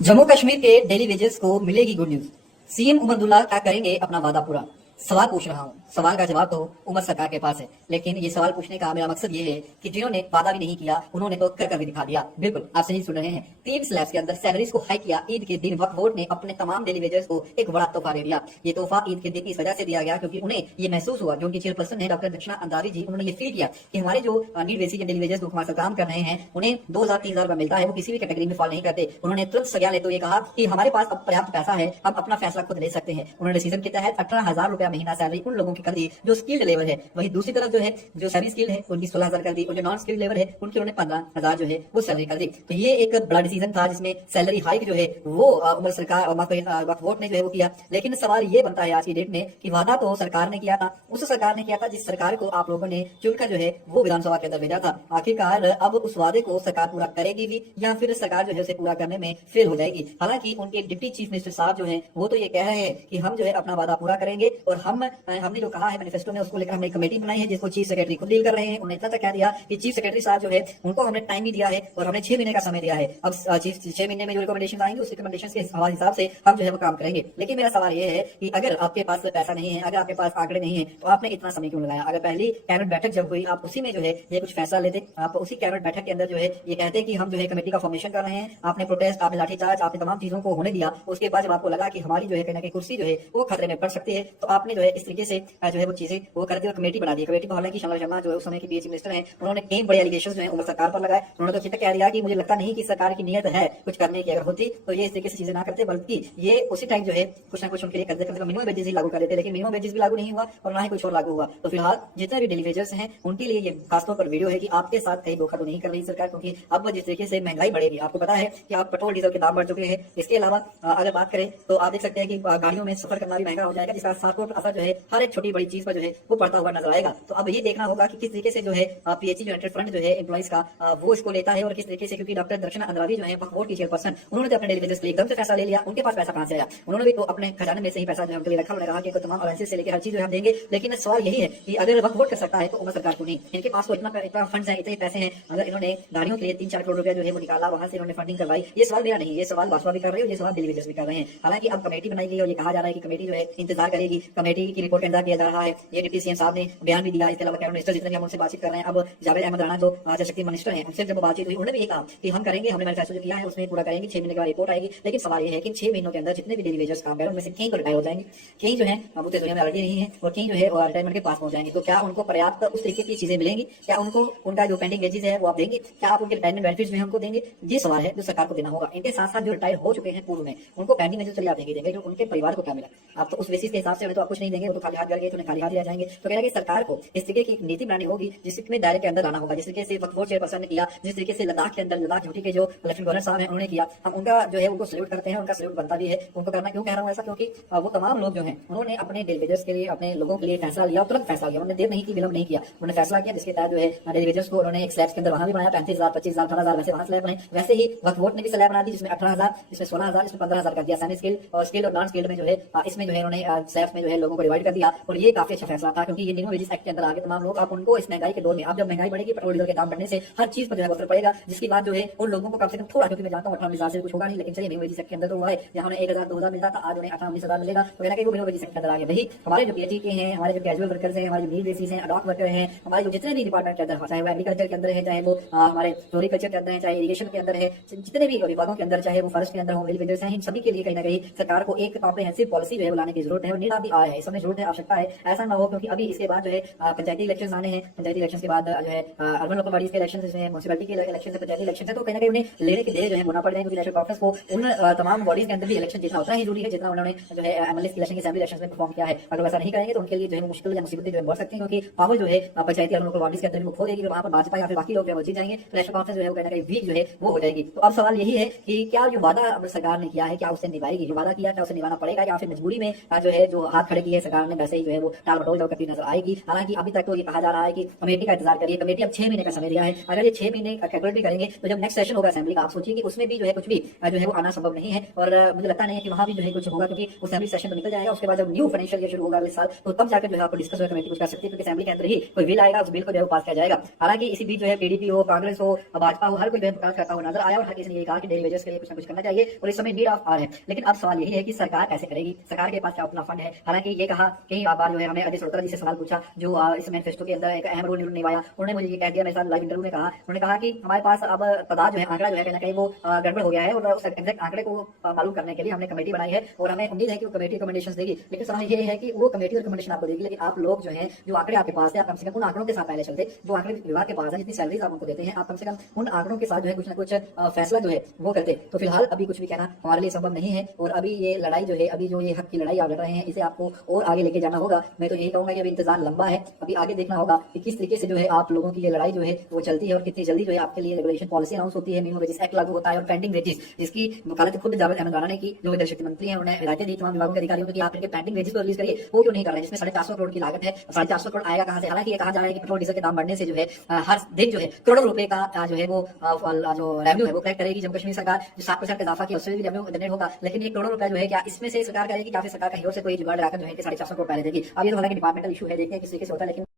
जम्मू कश्मीर के daily wages को मिलेगी गुड न्यूज। सीएम उमरदुल्ला क्या करेंगे अपना वादा पूरा? सवाल पूछ रहा हूँ, सवाल का जवाब तो उमर सरकार के पास है, लेकिन ये सवाल पूछने का मेरा मकसद ये है कि जिन्होंने वादा भी नहीं किया उन्होंने तो कर भी दिखा दिया। बिल्कुल आप सही सुन रहे हैं, 3 स्लैब्स के अंदर सैलरीज को हाई किया। ईद के दिन वक्फ बोर्ड ने अपने तमाम डेली वेजर्स को एक बड़ा तोहफा दे दिया। ये तोहफा ईद के दिन इस वजह से दिया गया क्योंकि उन्हें ये महसूस हुआ, जो उनकी चेयरपर्सन है डॉक्टर दक्षिणा अंदारी जी, उन्होंने ये फील किया कि हमारे जो नीड बेसिक डेली वेजर्स जो हमारे साथ काम कर रहे हैं उन्हें 2000-3000 रुपया मिलता है, वो किसी भी कैटेगरी में फॉल नहीं करते। उन्होंने तुरंत सजा लेते हुए कहा कि हमारे पास अब पर्याप्त पैसा है, हम अपना फैसला खुद ले सकते हैं। उन्होंने डिसीजन के तहत 18,000 रुपया महीना सैलरी उन लोगों की कर दी जो स्किल्ड लेवल है। वही दूसरी तरफ जो है जो सेमी स्किल्ड है उनकी 16,000 कर दी, और जो नॉन स्किल्ड लेवल है उनकी उन्होंने 15,000 जो है वो सैलरी कर दी। तो ये एक बड़ा डिसीजन था जिसमें सैलरी हाइक जो है वो उमर सरकार वक्फ बोर्ड ने जो है वो किया। लेकिन सवाल ये बनता है आज की डेट में कि वादा तो सरकार ने किया था, उस सरकार ने किया था जिस सरकार को आप लोगों ने चुनकर जो है वो विधानसभा के अंदर भेजा था। आखिरकार अब उस वादे को सरकार पूरा करेगी भी या फिर सरकार जो है उसे पूरा करने में फेल हो जाएगी? हालांकि उनके डिप्टी चीफ मिनिस्टर साहब जो है वो तो ये कह रहे हैं कि हम जो है अपना वादा पूरा करेंगे, और हमने जो कहा है मैनिफेस्टो में उसको लेकर हमने कमेटी बनाई है जिसको चीफ सेक्रेटरी खुद डील कर रहे हैं। उन्होंने इतना तक कह दिया कि चीफ सेक्रेटरी साहब जो है उनको हमने टाइम भी दिया है और हमने 6 महीने का समय दिया है। अब 6 महीने में जो रिकमेंडेशन आएंगे उस रिकमेंडेशन के हिसाब से हम जो है वो काम करेंगे। लेकिन मेरा सवाल ये है कि अगर आपके पास पैसा नहीं है, अगर आपके पास आंकड़े नहीं है, तो आपने इतना समय क्यों लगाया? अगर पहली कैबिनेट बैठक जब हुई आप उसी में जो है ये कुछ फैसला लेते, आप उसी कैबिनेट बैठक के अंदर जो है ये कहते कि हम जो है कमेटी का फॉर्मेशन कर रहे हैं। आपने प्रोटेस्ट, आपने लाठीचार्ज, आपने तमाम चीजों को होने दिया। उसके बाद जब आपको लगा कि हमारी जो है कहीं ना कहीं कुर्सी जो है वो खतरे में पड़ सकती है, तो आपने जो है इस तरीके से जो है वो चीजें वो कर दी और कमेटी बना दी। कमेटी को हालांकि शमला शर्मा जो है उस समय की पीएच मिनिस्टर हैं, उन्होंने कई बड़े एलिगेशन जो है उमर सरकार पर लगाए। उन्होंने तो कह दिया कि मुझे लगता नहीं कि सरकार की नीयत है कुछ करने की, अगर होती तो ये इस तरीके से चीजें ना करते, बल्कि ये उसी टाइम जो है कुछ ना कुछ उनके लिए करते मिनिमम वेजेस ही लागू कर देते। लेकिन मिनिमम वेजेस भी लागू नहीं हुआ और ना ही कुछ और लागू हुआ। तो फिलहाल जितने भी डेली वेजर्स हैं उनके लिए ये खासतौर पर वीडियो है कि आपके साथ कहीं धोखा तो नहीं कर रही सरकार, क्योंकि अब जिस तरीके से महंगाई बढ़ेगी, आपको पता है कि आप पेट्रोल डीजल के दाम बढ़ चुके हैं। इसके अलावा अगर बात करें तो आप देख सकते हैं कि गाड़ियों में सफर करना भी महंगा हो जाएगा, जिसका सार्थक असर जो है हर एक छोटी बड़ी चीज पर जो है वो पड़ता हुआ नजर आएगा। तो अब ये देखना होगा कि किस तरीके से जो है पीएचई यूनाइटेड फ्रंट जो है एम्प्लॉइज का वो इसको लेता है और किस तरीके से, क्योंकि डॉक्टर दक्षिणा अंद्रावी जो है वक्फ बोर्ड की चेयरपर्सन, उन्होंने तो अपने डेली वेजेस के लिए एकदम से फैसला ले लिया। उनके पास पैसा कहां से आया? उन्होंने भी तो अपने खजाने में से ही पैसा जो है उनके लिए रखा। उन्होंने कहा कि तमाम अलायंसेस से लेकर हर चीज जो हम देंगे। लेकिन सवाल यही है कि अगर वक्फ बोर्ड कर सकता है तो उमर सरकार को नहीं? इनके पास तो इतना फंड है, इतने पैसे हैं। अगर इन्होंने गाड़ियों के लिए 3-4 करोड़ रुपया जो है वो निकाला, वहां से इन्होंने फंडिंग करवाई, ये सवाल मेरा नहीं, ये सवाल भाजपा भी कर रही है, ये सवाल डेली वेजेस भी कर रहे हैं। हालांकि अब कमेटी बनाई गई और ये कहा जा रहा है कि कमेटी जो है इंतजार करेगी, कमेटी की रिपोर्ट का इंतजार किया जा रहा है। ये डिप्टी सीएम साहब ने बयान भी दिया। इसके अलावा कैबिनेट मिनिस्टर जितने भी हम उनसे बातचीत कर रहे हैं, अब जावेद अहमद राणा जो जल शक्ति मिनिस्टर हैं, उनसे जब बातचीत हुई उन्होंने भी ये कहा कि हम करेंगे, हमने मैनिफेस्टो जो किया है उसमें पूरा करेंगे, 6 महीने के बाद रिपोर्ट आएगी। लेकिन सवाल ये है कि 6 महीनों के अंदर जितने भी डेली वेजर्स काम करें उनमें से कई तो रिटायर हो जाएंगे, कई जो है अब दुनिया में ऑलरेडी नहीं है, और कई जो है रिटायरमेंट के पास पहुंच जाएंगे। तो क्या उनको पर्याप्त उस तरीके की चीजें मिलेंगी? क्या उनको उनका जो पेंडिंग वेजेस है वो आप देंगे? क्या आप उनके रिटायरमेंट बेनिफिट्स में हमको देंगे? ये सवाल है जो सरकार को देना होगा। इनके साथ साथ जो रिटायर हो चुके हैं पूर्व में, उनको पेंडिंग वेजेस चलिए आप नहीं देंगे, जो उनके परिवार को क्या मिला आप तो उस बेसिस के हिसाब से उन्हें तो आप कुछ नहीं देंगे, वो तो खाली हाथ करके तो खाली हाथ रह जाएंगे। तो कहना कि सरकार को इस तरीके की नीति बनानी होगी जिसमें दायरे के अंदर लाना होगा, जिस तरीके से वक्फ बोर्ड चेयरपर्सन ने किया, जिस तरीके से लद्दाख के अंदर लद्दाख ड्यूटी के जो लेफ्टिनेंट गवर्नर साहब हैं उन्होंने किया। हम उनका जो है उनको सैल्यूट करते हैं, उनका सैल्यूट बनता भी है, उनको करना। क्यों कह रहा हूँ ऐसा? क्योंकि वो तमाम लोग जो हैं उन्होंने अपने डेली वेजर्स के लिए, अपने लोगों के लिए फैसला लिया, तुरंत फैसला लिया, उन्होंने देर नहीं की, विलंब नहीं किया। उन्होंने फैसला किया जिसके तहत जो है डेली वेजर्स को उन्होंने एक स्लैब के अंदर वहां भी बनाया, 35,000, 25,000, 18,000 वैसे वहां स्लैब बनाए। वैसे ही वक्फ बोर्ड ने भी स्लैब बना दी जिसमें 18,000, इसमें 16,000, इसमें 15,000 कर दिया। सेमी स्किल और स्किल और नॉन स्किल में जो है इसमें जो है उन्होंने स्लैब्स में जो है लोगों को डिवाइड कर दिया। और ये काफी अच्छा फैसला था क्योंकि ये मिनिमम वेजेस एक्ट के अंदर आगे तमाम लोग, आप उनको इस महंगाई के दौर में, अब जब महंगाई बढ़ेगी, पेट्रोल डीजल के दाम बढ़ने से हर चीज पर जो है असर पड़ेगा, जिसकी बात जो है उन लोगों को कम से कम थोड़ा, क्योंकि मैं जानता हूँ 18-19,000 से कुछ होगा नहीं, लेकिन चलिए मिनिमम वेजेस एक्ट के अंदर तो हुआ है, जहाँ उन्हें 1,000-2,000 मिलता था, आज उन्हें 18-19,000 मिलेगा। तो कहना कि वो मिनिमम वेजेस एक्ट के अंदर आ गया। वही हमारे जो पीएचई के हैं, हमारे जो कैजुअल वर्कर्स हैं, हमारे जो नीड बेसिस हैं, अडॉक वर्कर हैं, हमारे जो जितने भी डिपार्टमेंट के अंदर, चाहे वो एग्रीकल्चर के अंदर है, चाहे वो हमारे फ्लोरिकल्चर के अंदर है, चाहे इरिगेशन के अंदर है, जितने भी विभागों के अंदर, चाहे वो फॉरेस्ट के अंदर हो, डेली वेजर्स हैं, इन सभी के लिए कहीं ना कहीं सरकार को एक कॉम्प्रिहेंसिव पॉलिसी जो है लाने की जरूरत है। और नीड भी आया है, इस समय जरूरत है, आवश्यकता है। ऐसा ना हो क्योंकि अभी इसके बाद जो है पंचायती इलेक्शन आने हैं, पंचायती इलेक्शन के बाद जो है अर्बन लोकल बॉडीज के इलेक्शन, म्युनिसिपैलिटी के इलेक्शन है, पंचायती इलेक्शन है, तो कहीं ना कहीं उन्हें लेने के लिए जो है होना पड़ जाए, क्योंकि इलेक्शन प्रोसेस को उन तमाम बॉडीज के अंदर भी इलेक्शन जीतना उतना ही जरूरी है जितना उन्होंने जो है एमएलए इलेक्शन की असेंबली इलेक्शन में परफॉर्म किया है। अगर वैसा नहीं करेंगे तो उनके लिए जो है मुश्किल या मुसीबतें जो है बढ़ सकती हैं, क्योंकि पावर जो है पंचायती अर्बन लोकल बॉडीज के अंदर भी खो देगी, वहां पर भाजपा या फिर बाकी लोग जीत जाएंगे, तो इलेक्शन प्रोसेस जो है वो कहीं ना कहीं वीक जो है वो हो जाएगी। तो अब सवाल यही है कि क्या जो वादा सरकार ने किया है क्या उसे निभाएगी? जो वादा किया क्या उसे निभाना पड़ेगा, या फिर मजबूरी में जो है जो हाथ खड़े किए सरकार ने वैसे ही जो है है वो टाल मटोल करती नजर आएगी। हालांकि अभी तक तो ये कहा जा रहा है कि कमेटी का इंतजार करिए, कमेटी अब 6 महीने का समय दिया है। अगर ये 6 महीने कैलकुलेट भी करेंगे तो जब नेक्स्ट सेशन होगा असेंबली का, आप सोचिए कि उसमें भी जो है कुछ भी जो है वो आना संभव नहीं है। और मुझे लगता नहीं है कि वहां भी जो है कुछ होगा, क्योंकि असेंबली सेशन तो निकल जाएगा, उसके बाद जब न्यू फाइनेंशियल ईयर शुरू होगा अगले साल, तो तब जाकर जो है आपको डिस्कस हो कमेटी कुछ कर सकती है, क्योंकि असेंबली के अंदर ही कोई बिल आएगा, उस बिल को जो है पास किया जाएगा। हालांकि इसी बीच जो है पीडीपी हो, कांग्रेस हो, भाजपा हो, हर कोई प्रकाश करता हुआ नजर आया और हर किसी ने ये कहा कि डेली वेजेस के लिए कुछ ना कुछ करना चाहिए और इस समय नीड ऑफ आर है। लेकिन अब सवाल यही है कि सरकार कैसे करेगी, सरकार के पास क्या अपना फंड है। हालांकि ये कहा कई बार जो है हमने अजय श्रोता जी से सवाल पूछा, जो इस मैनिफेस्टो के अंदर एक अहम रोल निभाया, उन्होंने मुझे ये कह दिया, मेरे साथ लाइव इंटरव्यू में कहा, उन्होंने कहा कि हमारे पास अब तादाद जो है, आंकड़ा जो है कहीं ना कहीं वो गड़बड़ हो गया है और उस एग्जैक्ट आंकड़े को मालूम करने के लिए हमने कमेटी बनाई है और हमें उम्मीद है कि वो कमेटी रिकमेंडेशन देगी। लेकिन सवाल ये है कि वो कमेटी रिकमेंडेशन आपको देगी, लेकिन आप लोग जो है, जो आंकड़े आपके पास है, आप कम से कम उन आंकड़ों के साथ पहले चलते, जो आंकड़े विभाग के पास है, जितनी सैलरीज आप उनको देते हैं, आप कम से कम उन आंकड़ों के साथ जो है कुछ ना कुछ फैसला जो है वो करते। तो फिलहाल अभी कुछ भी कहना हमारे लिए संभव नहीं है और अभी ये लड़ाई जो है, अभी जो ये हक की लड़ाई आप लड़ रहे हैं, इसे आपको और आगे लेके जाना होगा। मैं तो यही कहूंगा कि अभी इंतजार लंबा है, अभी आगे देखना होगा कि किस तरीके से जो है आप लोगों की ये लड़ाई जो है वो चलती है और कितनी जल्दी जो है आपके लिए रेगुलेशन पॉलिसी अनाउंस होती है, मिनिमम वेजेस एक्ट लागू होता है और पेंडिंग वेजेस, जिसकी वकालत खुद जावेद अहमद राणा ने की, जो जल शक्ति मंत्री हैं, उन्होंने हिदायतें दी तमाम विभागों के अधिकारियों को कि आप इनके पेंडिंग वेजेस को रिलीज करिए। वो क्यों नहीं कर रहे हैं, जिसमें 450 करोड़ की लागत है, 450 करोड़ आएगा कहां से। हालांकि ये कहा जा रहा है कि पेट्रोल डीजल के दाम बढ़ने से जो है हर दिन जो है करोड़ों रुपए का जो है वो जो रेवेन्यू है वो कलेक्ट करेगी जम्मू कश्मीर सरकार, जो 7% इजाफा किया उससे भी रेवेन्यू जनरेट होगा। लेकिन ये करोड़ों रुपए जो है क्या इसमें से सरकार करेगी, या फिर सरकार कहीं और से कोई जुगाड़ लगाकर जो है 450 करोड़ पहले देगी। अब ये तो हालांकि डिपार्टमेंटल इशू है, देखते हैं किस तरीके से होता है। लेकिन